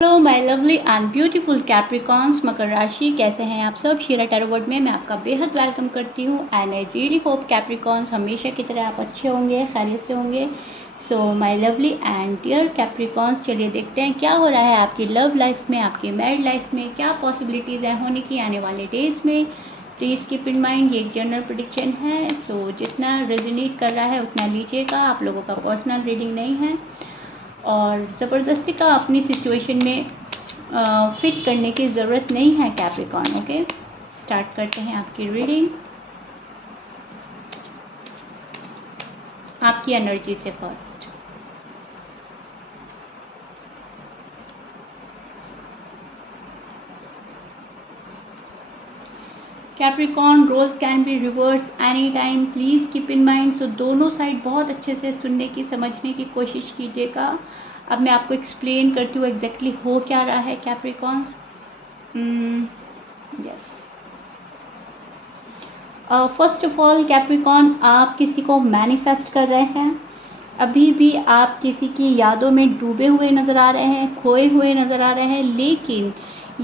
Hello my lovely and beautiful Capricorns, मकर राशि, कैसे हैं आप सब। शीरा टैरो वर्ल्ड में मैं आपका बेहद वेलकम करती हूँ and I really hope Capricorns हमेशा की तरह आप अच्छे होंगे, खैरियत से होंगे। So my lovely and dear Capricorns, चलिए देखते हैं क्या हो रहा है आपकी लव लाइफ में, आपकी मैरिड लाइफ में, क्या पॉसिबिलिटीज़ हैं होने की आने वाले डेज में। प्लीज़ कीप इन माइंड ये एक जनरल प्रेडिक्शन है, सो जितना रेजोनेट कर रहा है उतना लीजिएगा। आप लोगों का पर्सनल रीडिंग नहीं है और ज़बरदस्ती का अपनी सिचुएशन में फिट करने की ज़रूरत नहीं है कैप्रिकॉर्न। ओके, स्टार्ट करते हैं आपकी रीडिंग आपकी एनर्जी से। First Capricorn, roles can be reverse any time, please keep in mind. So दोनों साइड बहुत अच्छे से सुनने की, समझने की कोशिश कीजिएगा। अब मैं आपको एक्सप्लेन करती हूँ एग्जैक्टली हो क्या रहा है Capricorns. Yes, first of all Capricorn, आप किसी को मैनिफेस्ट कर रहे हैं। अभी भी आप किसी की यादों में डूबे हुए नज़र आ रहे हैं, खोए हुए नज़र आ रहे हैं, लेकिन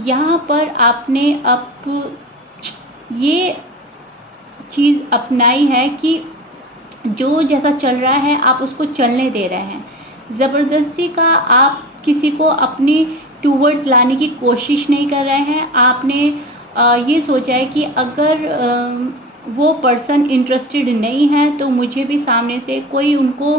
यहाँ पर आपने अब ये चीज़ अपनाई है कि जो जैसा चल रहा है आप उसको चलने दे रहे हैं। ज़बरदस्ती का आप किसी को अपनी टूवर्ड्स लाने की कोशिश नहीं कर रहे हैं। आपने ये सोचा है कि अगर वो पर्सन इंटरेस्टेड नहीं है तो मुझे भी सामने से कोई उनको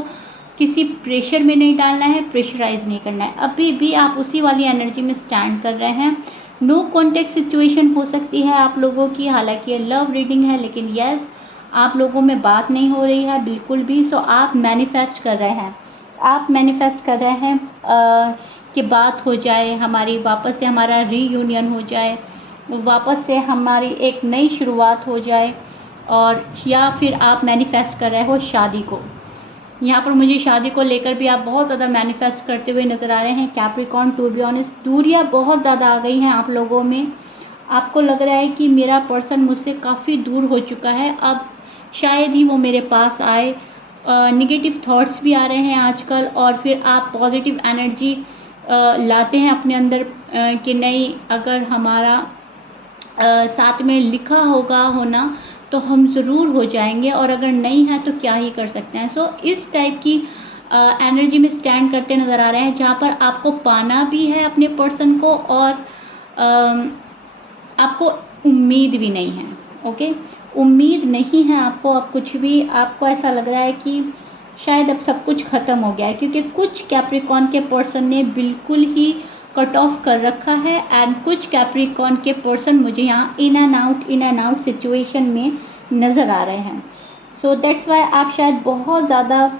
किसी प्रेशर में नहीं डालना है, प्रेशराइज नहीं करना है। अभी भी आप उसी वाली एनर्जी में स्टैंड कर रहे हैं। नो कॉन्टेक्ट सिचुएशन हो सकती है आप लोगों की, हालांकि ये लव रीडिंग है, लेकिन यस आप लोगों में बात नहीं हो रही है बिल्कुल भी। सो आप मैनिफेस्ट कर रहे हैं, आप मैनिफेस्ट कर रहे हैं कि बात हो जाए हमारी, वापस से हमारा रीयूनियन हो जाए, वापस से हमारी एक नई शुरुआत हो जाए। और या फिर आप मैनिफेस्ट कर रहे हो शादी को। यहाँ पर मुझे शादी को लेकर भी आप बहुत ज़्यादा मैनिफेस्ट करते हुए नज़र आ रहे हैं कैप्रिकॉर्न। टू बी ऑनेस्ट, दूरियाँ बहुत ज़्यादा आ गई हैं आप लोगों में। आपको लग रहा है कि मेरा पर्सन मुझसे काफ़ी दूर हो चुका है, अब शायद ही वो मेरे पास आए। निगेटिव थॉट्स भी आ रहे हैं आजकल, और फिर आप पॉजिटिव एनर्जी लाते हैं अपने अंदर कि नहीं, अगर हमारा साथ में लिखा होगा होना तो हम ज़रूर हो जाएंगे, और अगर नहीं है तो क्या ही कर सकते हैं। सो इस टाइप की एनर्जी में स्टैंड करते नज़र आ रहे हैं, जहाँ पर आपको पाना भी है अपने पर्सन को और आपको उम्मीद भी नहीं है। ओके, उम्मीद नहीं है आपको अब कुछ भी। आपको ऐसा लग रहा है कि शायद अब सब कुछ ख़त्म हो गया है, क्योंकि कुछ कैप्रिकॉर्न के पर्सन ने बिल्कुल ही कट ऑफ कर रखा है, एंड कुछ कैप्रिकॉर्न के पर्सन मुझे यहाँ इन एंड आउट सिचुएशन में नज़र आ रहे हैं। सो दैट्स वाई आप शायद बहुत ज़्यादा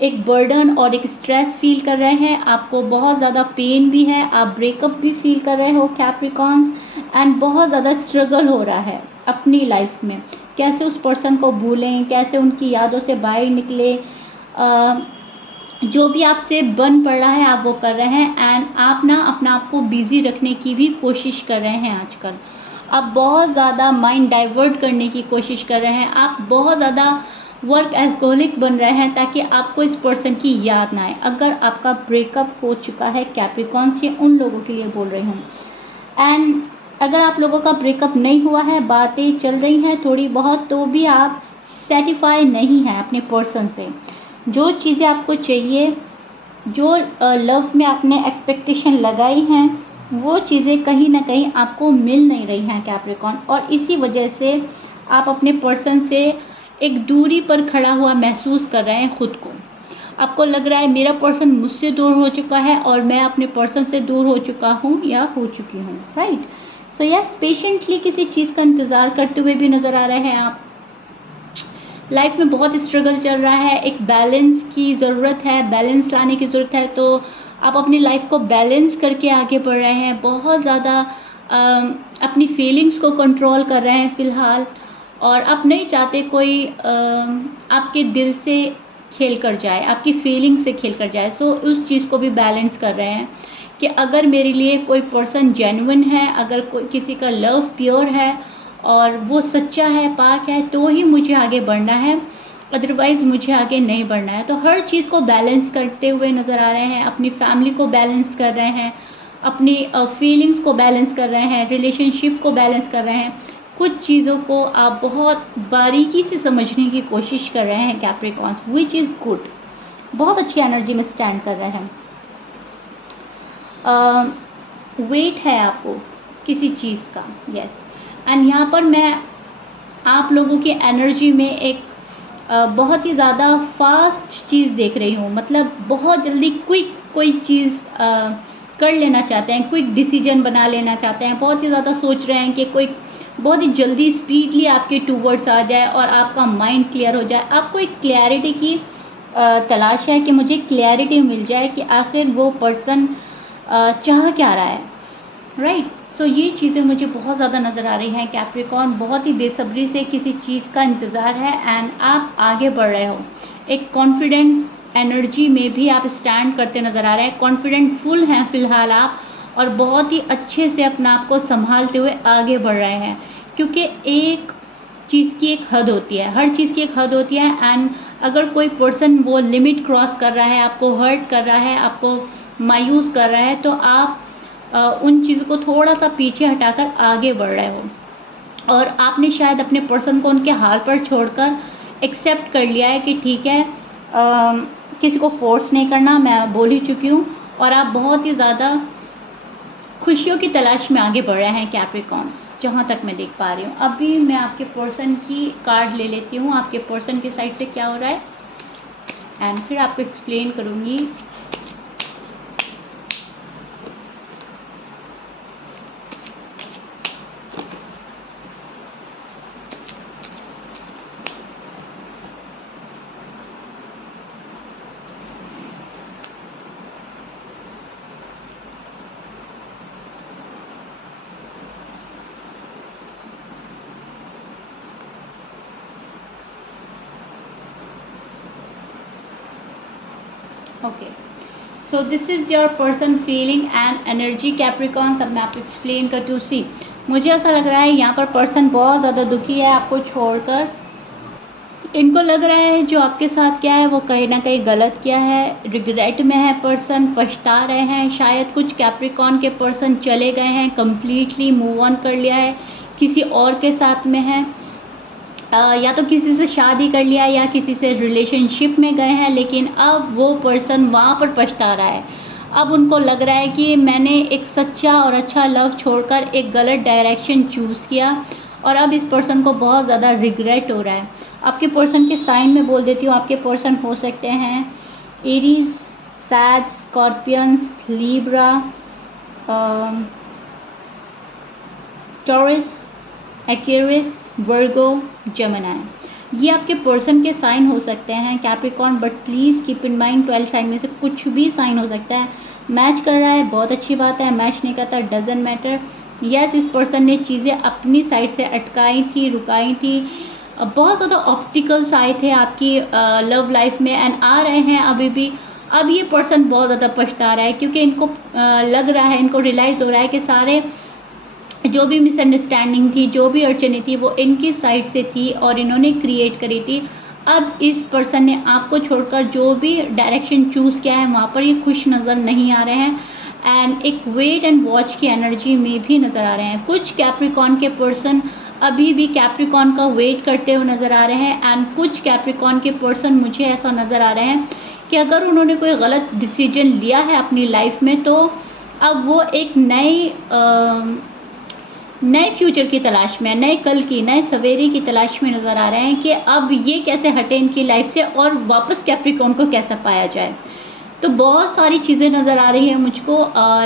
एक बर्डन और एक स्ट्रेस फील कर रहे हैं। आपको बहुत ज़्यादा पेन भी है, आप ब्रेकअप भी फील कर रहे हो कैप्रिकॉर्न्स, एंड बहुत ज़्यादा स्ट्रगल हो रहा है अपनी लाइफ में। कैसे उस पर्सन को भूलें, कैसे उनकी यादों से बाहर निकले, जो भी आपसे बन पड़ रहा है आप वो कर रहे हैं। एंड आप ना अपना आप को बिजी रखने की भी कोशिश कर रहे हैं आजकल। आप बहुत ज़्यादा माइंड डाइवर्ट करने की कोशिश कर रहे हैं, आप बहुत ज़्यादा वर्क एल्कोहलिक बन रहे हैं ताकि आपको इस पर्सन की याद ना आए। अगर आपका ब्रेकअप हो चुका है कैप्रिकॉर्न्स, ये उन लोगों के लिए बोल रही हूँ। एंड अगर आप लोगों का ब्रेकअप नहीं हुआ है, बातें चल रही हैं थोड़ी बहुत, तो भी आप सेटिस्फाई नहीं हैं अपने पर्सन से। जो चीज़ें आपको चाहिए, जो लव में आपने एक्सपेक्टेशन लगाई हैं, वो चीज़ें कहीं ना कहीं आपको मिल नहीं रही हैं कैप्रिकॉर्न, और इसी वजह से आप अपने पर्सन से एक दूरी पर खड़ा हुआ महसूस कर रहे हैं खुद को। आपको लग रहा है मेरा पर्सन मुझसे दूर हो चुका है और मैं अपने पर्सन से दूर हो चुका हूँ या हो चुकी हूँ, राइट। सो यस, पेशेंटली किसी चीज़ का इंतज़ार करते हुए भी नज़र आ रहे हैं आप। लाइफ में बहुत स्ट्रगल चल रहा है, एक बैलेंस की ज़रूरत है, बैलेंस लाने की ज़रूरत है। तो आप अपनी लाइफ को बैलेंस करके आगे बढ़ रहे हैं, बहुत ज़्यादा अपनी फीलिंग्स को कंट्रोल कर रहे हैं फ़िलहाल, और आप नहीं चाहते कोई आपके दिल से खेल कर जाए, आपकी फीलिंग से खेल कर जाए। सो उस चीज़ को भी बैलेंस कर रहे हैं कि अगर मेरे लिए कोई पर्सन जेन्युइन है, अगर कोई किसी का लव प्योर है और वो सच्चा है, पाक है, तो ही मुझे आगे बढ़ना है, अदरवाइज़ मुझे आगे नहीं बढ़ना है। तो हर चीज़ को बैलेंस करते हुए नज़र आ रहे हैं, अपनी फैमिली को बैलेंस कर रहे हैं, अपनी फीलिंग्स को बैलेंस कर रहे हैं, रिलेशनशिप को बैलेंस कर रहे हैं, कुछ चीज़ों को आप बहुत बारीकी से समझने की कोशिश कर रहे हैं कैप्रिकॉन्स, विच इज़ गुड। बहुत अच्छी एनर्जी में स्टैंड कर रहे हैं। वेट है आपको किसी चीज़ का, यस। एंड यहाँ पर मैं आप लोगों की एनर्जी में एक बहुत ही ज़्यादा फास्ट चीज़ देख रही हूँ, मतलब बहुत जल्दी क्विक कोई चीज़ कर लेना चाहते हैं, क्विक डिसीजन बना लेना चाहते हैं, बहुत ही ज़्यादा सोच रहे हैं कि कोई बहुत ही जल्दी स्पीडली आपके टूवर्ड्स आ जाए और आपका माइंड क्लियर हो जाए। आपको एक क्लैरिटी की तलाश है कि मुझे क्लैरिटी मिल जाए कि आखिर वो पर्सन चाह क्या रहा है, राइट। तो ये चीज़ें मुझे बहुत ज़्यादा नज़र आ रही हैं कैप्रिकॉर्न, बहुत ही बेसब्री से किसी चीज़ का इंतज़ार है एंड आप आगे बढ़ रहे हो। एक कॉन्फिडेंट एनर्जी में भी आप स्टैंड करते नज़र आ रहे हैं, कॉन्फिडेंट फुल हैं फ़िलहाल आप, और बहुत ही अच्छे से अपने आप को संभालते हुए आगे बढ़ रहे हैं। क्योंकि एक चीज़ की एक हद होती है, हर चीज़ की एक हद होती है, एंड अगर कोई पर्सन वो लिमिट क्रॉस कर रहा है, आपको हर्ट कर रहा है, आपको मायूस कर रहा है, तो आप उन चीज़ों को थोड़ा सा पीछे हटाकर आगे बढ़ रहे हो। और आपने शायद अपने पर्सन को उनके हाल पर छोड़कर एक्सेप्ट कर लिया है कि ठीक है, किसी को फोर्स नहीं करना, मैं बोल ही चुकी हूँ। और आप बहुत ही ज़्यादा खुशियों की तलाश में आगे बढ़ रहे हैं कैप्रिकॉर्न्स, जहाँ तक मैं देख पा रही हूँ। अभी मैं आपके पर्सन की कार्ड ले लेती हूँ, आपके पर्सन की साइड से क्या हो रहा है, एंड फिर आपको एक्सप्लेन करूँगी। Okay, so this is your person feeling and energy Capricorns. अब मैं आपको एक्सप्लेन करती हूँ। सी, मुझे ऐसा लग रहा है यहाँ पर पर्सन बहुत ज़्यादा दुखी है आपको छोड़कर। इनको लग रहा है जो आपके साथ किया है वो कहीं ना कहीं गलत किया है, रिग्रेट में है पर्सन, पछता रहे हैं। शायद कुछ कैप्रिकॉर्न के पर्सन चले गए हैं, कम्प्लीटली मूव ऑन कर लिया है, किसी और के साथ में है, या तो किसी से शादी कर लिया या किसी से रिलेशनशिप में गए हैं, लेकिन अब वो पर्सन वहाँ पर पछता रहा है। अब उनको लग रहा है कि मैंने एक सच्चा और अच्छा लव छोड़कर एक गलत डायरेक्शन चूज़ किया, और अब इस पर्सन को बहुत ज़्यादा रिग्रेट हो रहा है। आपके पर्सन के साइन में बोल देती हूँ, आपके पर्सन हो सकते हैं एरीज, सैज, Scorpions, Libra, Taurus, Aquarius, Virgo, Gemini. ये आपके पर्सन के साइन हो सकते हैं Capricorn, but please keep in mind 12 sign में से कुछ भी साइन हो सकता है। मैच कर रहा है बहुत अच्छी बात है, मैच नहीं करता डजेंट मैटर। यस, इस पर्सन ने चीज़ें अपनी साइड से अटकाई थी, रुकाई थी, बहुत ज़्यादा ऑब्स्टिकल्स आए थे आपकी लव लाइफ में, एंड आ रहे हैं अभी भी। अब ये पर्सन बहुत ज़्यादा पछता रहा है क्योंकि इनको लग रहा है, इनको रियलाइज़ हो रहा है कि सारे जो भी मिसअंडरस्टैंडिंग थी, जो भी अड़चनें थी, वो इनकी साइड से थी और इन्होंने क्रिएट करी थी। अब इस पर्सन ने आपको छोड़कर जो भी डायरेक्शन चूज़ किया है वहाँ पर ये खुश नज़र नहीं आ रहे हैं, एंड एक वेट एंड वॉच की एनर्जी में भी नज़र आ रहे हैं। कुछ कैप्रिकॉर्न के पर्सन अभी भी कैप्रिकॉर्न का वेट करते हुए नज़र आ रहे हैं, एंड कुछ कैप्रिकॉर्न के पर्सन मुझे ऐसा नज़र आ रहे हैं कि अगर उन्होंने कोई गलत डिसीजन लिया है अपनी लाइफ में, तो अब वो एक नए फ्यूचर की तलाश में, नए कल की, नए सवेरे की तलाश में नज़र आ रहे हैं कि अब ये कैसे हटे इनकी लाइफ से और वापस कैप्रिकॉर्न को कैसे पाया जाए। तो बहुत सारी चीज़ें नज़र आ रही है मुझको,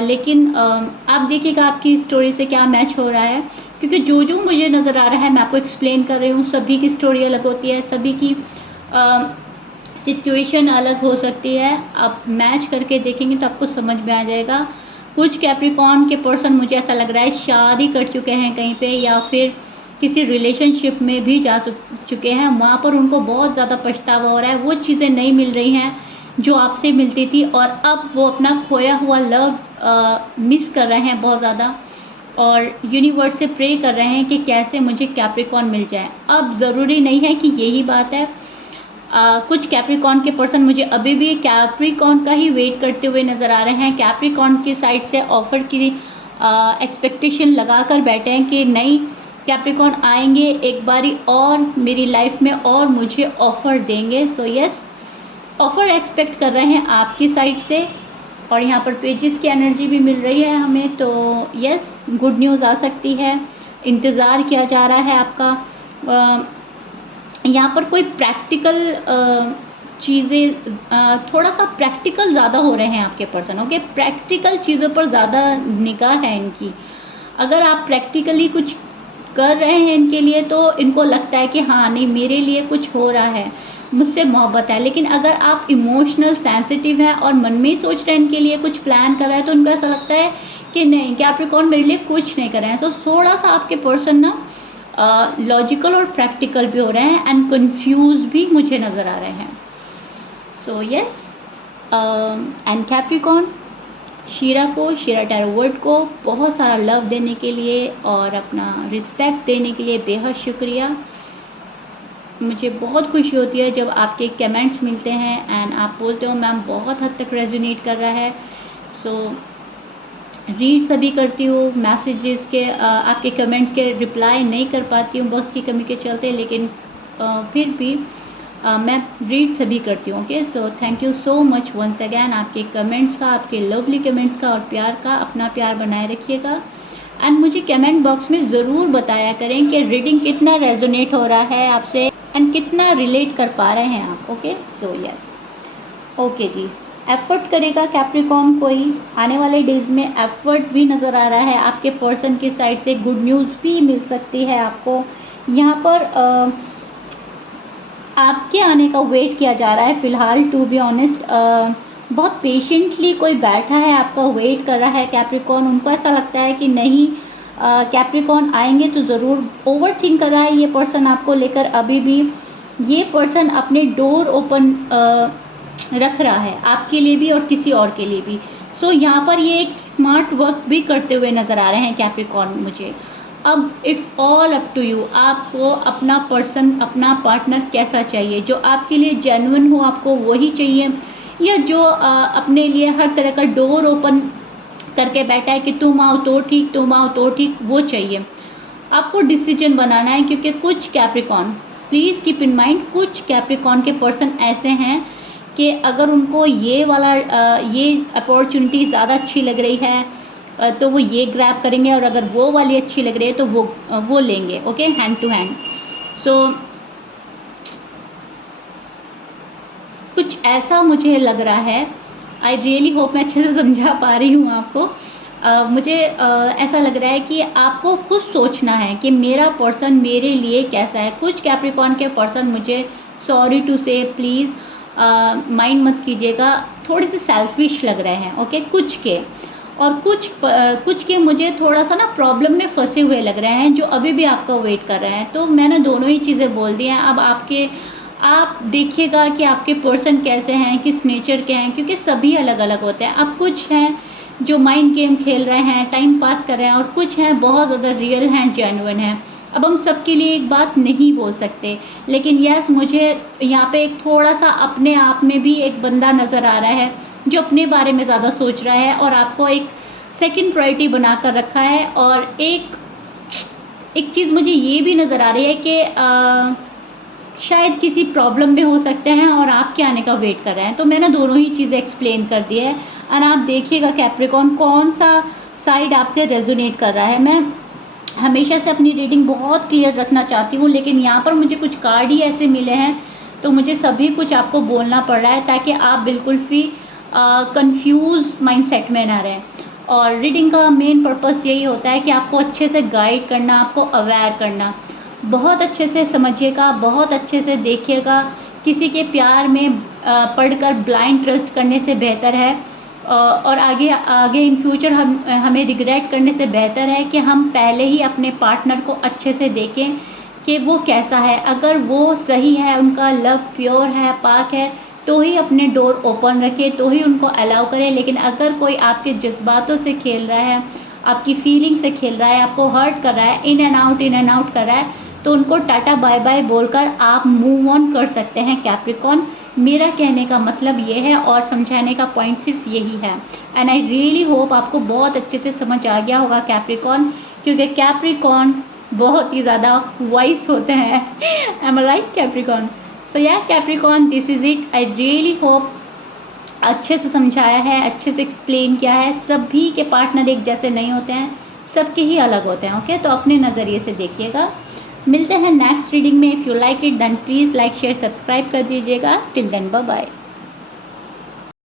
लेकिन आप देखिएगा आपकी स्टोरी से क्या मैच हो रहा है, क्योंकि जो जो मुझे नज़र आ रहा है मैं आपको एक्सप्लेन कर रही हूँ। सभी की स्टोरी अलग होती है, सभी की सिचुएशन अलग हो सकती है। आप मैच करके देखेंगे तो आपको समझ में आ जाएगा। कुछ कैप्रिकॉर्न के पर्सन मुझे ऐसा लग रहा है शादी कर चुके हैं कहीं पे, या फिर किसी रिलेशनशिप में भी जा चुके हैं, वहाँ पर उनको बहुत ज़्यादा पछतावा हो रहा है, वो चीज़ें नहीं मिल रही हैं जो आपसे मिलती थी, और अब वो अपना खोया हुआ लव मिस कर रहे हैं बहुत ज़्यादा, और यूनिवर्स से प्रे कर रहे हैं कि कैसे मुझे कैप्रिकॉर्न मिल जाए। अब ज़रूरी नहीं है कि यही बात है, कुछ कैप्रिकॉर्न के पर्सन मुझे अभी भी कैप्रिकॉर्न का ही वेट करते हुए नज़र आ रहे हैं। कैप्रिकॉर्न की साइड से ऑफ़र की एक्सपेक्टेशन लगा कर बैठे हैं कि नहीं, कैप्रिकॉर्न आएंगे एक बारी और मेरी लाइफ में और मुझे ऑफ़र देंगे। सो यस, ऑफ़र एक्सपेक्ट कर रहे हैं आपकी साइड से, और यहाँ पर पेजेस की एनर्जी भी मिल रही है हमें। तो यस, गुड न्यूज़ आ सकती है, इंतज़ार किया जा रहा है आपका। यहाँ पर कोई प्रैक्टिकल चीज़ें, थोड़ा सा प्रैक्टिकल ज़्यादा हो रहे हैं आपके पर्सन। ओके, प्रैक्टिकल चीज़ों पर ज़्यादा निगाह है इनकी। अगर आप प्रैक्टिकली कुछ कर रहे हैं इनके लिए, तो इनको लगता है कि हाँ नहीं, मेरे लिए कुछ हो रहा है, मुझसे मोहब्बत है। लेकिन अगर आप इमोशनल सेंसिटिव हैं और मन में ही सोच रहे हैं इनके लिए कुछ प्लान कर रहे हैं, तो उनको ऐसा लगता है कि नहीं, कैप्रिकॉर्न मेरे लिए कुछ नहीं कर रहे हैं। तो थोड़ा सा आपके पर्सन ना लॉजिकल और प्रैक्टिकल भी हो रहे हैं एंड कंफ्यूज भी मुझे नज़र आ रहे हैं। सो यस, एंड कैप्रिकॉर्न शीरा टैरो वर्ड को बहुत सारा लव देने के लिए और अपना रिस्पेक्ट देने के लिए बेहद शुक्रिया। मुझे बहुत खुशी होती है जब आपके कमेंट्स मिलते हैं एंड आप बोलते हो मैम बहुत हद तक रेजोनेट कर रहा है। सो रीड सभी करती हूँ, मैसेजेस के आपके कमेंट्स के रिप्लाई नहीं कर पाती हूँ वक्त की कमी के चलते, लेकिन फिर भी मैं रीड सभी करती हूँ। Okay, so thank you so much once again आपके कमेंट्स का, आपके लवली कमेंट्स का और प्यार का। अपना प्यार बनाए रखिएगा एंड मुझे कमेंट बॉक्स में ज़रूर बताया करें कि रीडिंग कितना रेजोनेट हो रहा है आपसे एंड कितना रिलेट कर पा रहे हैं आप। ओके, सो यस, ओके जी। एफर्ट करेगा कैप्रिकॉर्न, कोई आने वाले डेज में एफर्ट भी नज़र आ रहा है आपके पर्सन की साइड से। गुड न्यूज़ भी मिल सकती है आपको। यहाँ पर आपके आने का वेट किया जा रहा है फ़िलहाल। टू बी ऑनेस्ट, बहुत पेशेंटली कोई बैठा है, आपका वेट कर रहा है कैप्रिकॉर्न। उनको ऐसा लगता है कि नहीं, कैप्रिकॉर्न आएंगे तो ज़रूर। ओवर थिंक कर रहा है ये पर्सन आपको लेकर अभी भी। ये पर्सन अपने डोर ओपन रख रहा है आपके लिए भी और किसी और के लिए भी। सो यहाँ पर ये एक स्मार्ट वर्क भी करते हुए नज़र आ रहे हैं कैप्रिकॉर्न मुझे। अब it's all up to you, आपको अपना पर्सन, अपना पार्टनर कैसा चाहिए, जो आपके लिए जेन्युइन हो, आपको वही चाहिए, या जो अपने लिए हर तरह का डोर ओपन करके बैठा है कि तुम आओ तो ठीक, तुम आओ तो ठीक, वो चाहिए। आपको डिसीजन बनाना है, क्योंकि कुछ Capricorn, please keep in mind, कुछ कैप्रिकॉर्न के पर्सन ऐसे हैं कि अगर उनको ये वाला ये अपॉर्चुनिटी ज़्यादा अच्छी लग रही है तो वो ये ग्रैब करेंगे, और अगर वो वाली अच्छी लग रही है तो वो लेंगे। Okay, hand to hand. So कुछ ऐसा मुझे लग रहा है, आई रियली होप मैं अच्छे से समझा पा रही हूँ आपको। मुझे ऐसा लग रहा है कि आपको खुद सोचना है कि मेरा पर्सन मेरे लिए कैसा है। कुछ कैप्रिकॉर्न के पर्सन मुझे, सॉरी टू से, प्लीज़ माइंड मत कीजिएगा, थोड़े से सेल्फिश लग रहे हैं। ओके, कुछ के, और कुछ के मुझे थोड़ा सा ना प्रॉब्लम में फंसे हुए लग रहे हैं, जो अभी भी आपका वेट कर रहे हैं। तो मैंने दोनों ही चीज़ें बोल दी हैं। अब आप देखिएगा कि आपके पर्सन कैसे हैं, किस नेचर के हैं, क्योंकि सभी अलग अलग होते हैं। अब कुछ हैं जो माइंड गेम खेल रहे हैं, टाइम पास कर रहे हैं, और कुछ हैं बहुत ज़्यादा रियल हैं, जेन्युइन हैं। अब हम सबके लिए एक बात नहीं बोल सकते, लेकिन यस, मुझे यहाँ पे एक थोड़ा सा अपने आप में भी एक बंदा नज़र आ रहा है जो अपने बारे में ज़्यादा सोच रहा है और आपको एक सेकंड प्रायोरिटी बना कर रखा है। और एक चीज़ मुझे ये भी नज़र आ रही है कि शायद किसी प्रॉब्लम में हो सकते हैं और आपके आने का वेट कर रहे हैं। तो मैंने दोनों ही चीज़ें एक्सप्लेन कर दी है, और आप देखिएगा कैप्रिकॉर्न कौन सा साइड आपसे रेजोनेट कर रहा है। मैं हमेशा से अपनी रीडिंग बहुत क्लियर रखना चाहती हूँ, लेकिन यहाँ पर मुझे कुछ कार्ड ही ऐसे मिले हैं, तो मुझे सभी कुछ आपको बोलना पड़ रहा है ताकि आप बिल्कुल भी कंफ्यूज माइंडसेट में ना रहें। और रीडिंग का मेन पर्पस यही होता है कि आपको अच्छे से गाइड करना, आपको अवेयर करना। बहुत अच्छे से समझिएगा, बहुत अच्छे से देखिएगा। किसी के प्यार में पढ़कर ब्लाइंड ट्रस्ट करने से बेहतर है, और आगे इन फ्यूचर हमें रिग्रेट करने से बेहतर है कि हम पहले ही अपने पार्टनर को अच्छे से देखें कि वो कैसा है। अगर वो सही है, उनका लव प्योर है, पाक है, तो ही अपने डोर ओपन रखें, तो ही उनको अलाउ करें। लेकिन अगर कोई आपके जज्बातों से खेल रहा है, आपकी फीलिंग से खेल रहा है, आपको हर्ट कर रहा है, इन एंड आउट कर रहा है, तो उनको टाटा बाय बाय बोलकर आप मूव ऑन कर सकते हैं कैप्रिकॉन। मेरा कहने का मतलब ये है और समझाने का पॉइंट सिर्फ यही है। एंड आई रियली होप आपको बहुत अच्छे से समझ आ गया होगा कैप्रिकॉन, क्योंकि कैप्रिकॉन बहुत ही ज़्यादा वाइस होते हैं। एम आई राइट कैप्रिकॉन? सो या Capricorn, this is it. I really hope अच्छे से समझाया है, अच्छे से एक्सप्लेन किया है। सभी के पार्टनर एक जैसे नहीं होते हैं, सबके ही अलग होते हैं। ओके, तो अपने नज़रिए से देखिएगा। मिलते हैं नेक्स्ट रीडिंग में। If you like it then please like share subscribe कर दीजिएगा। Till then bye bye.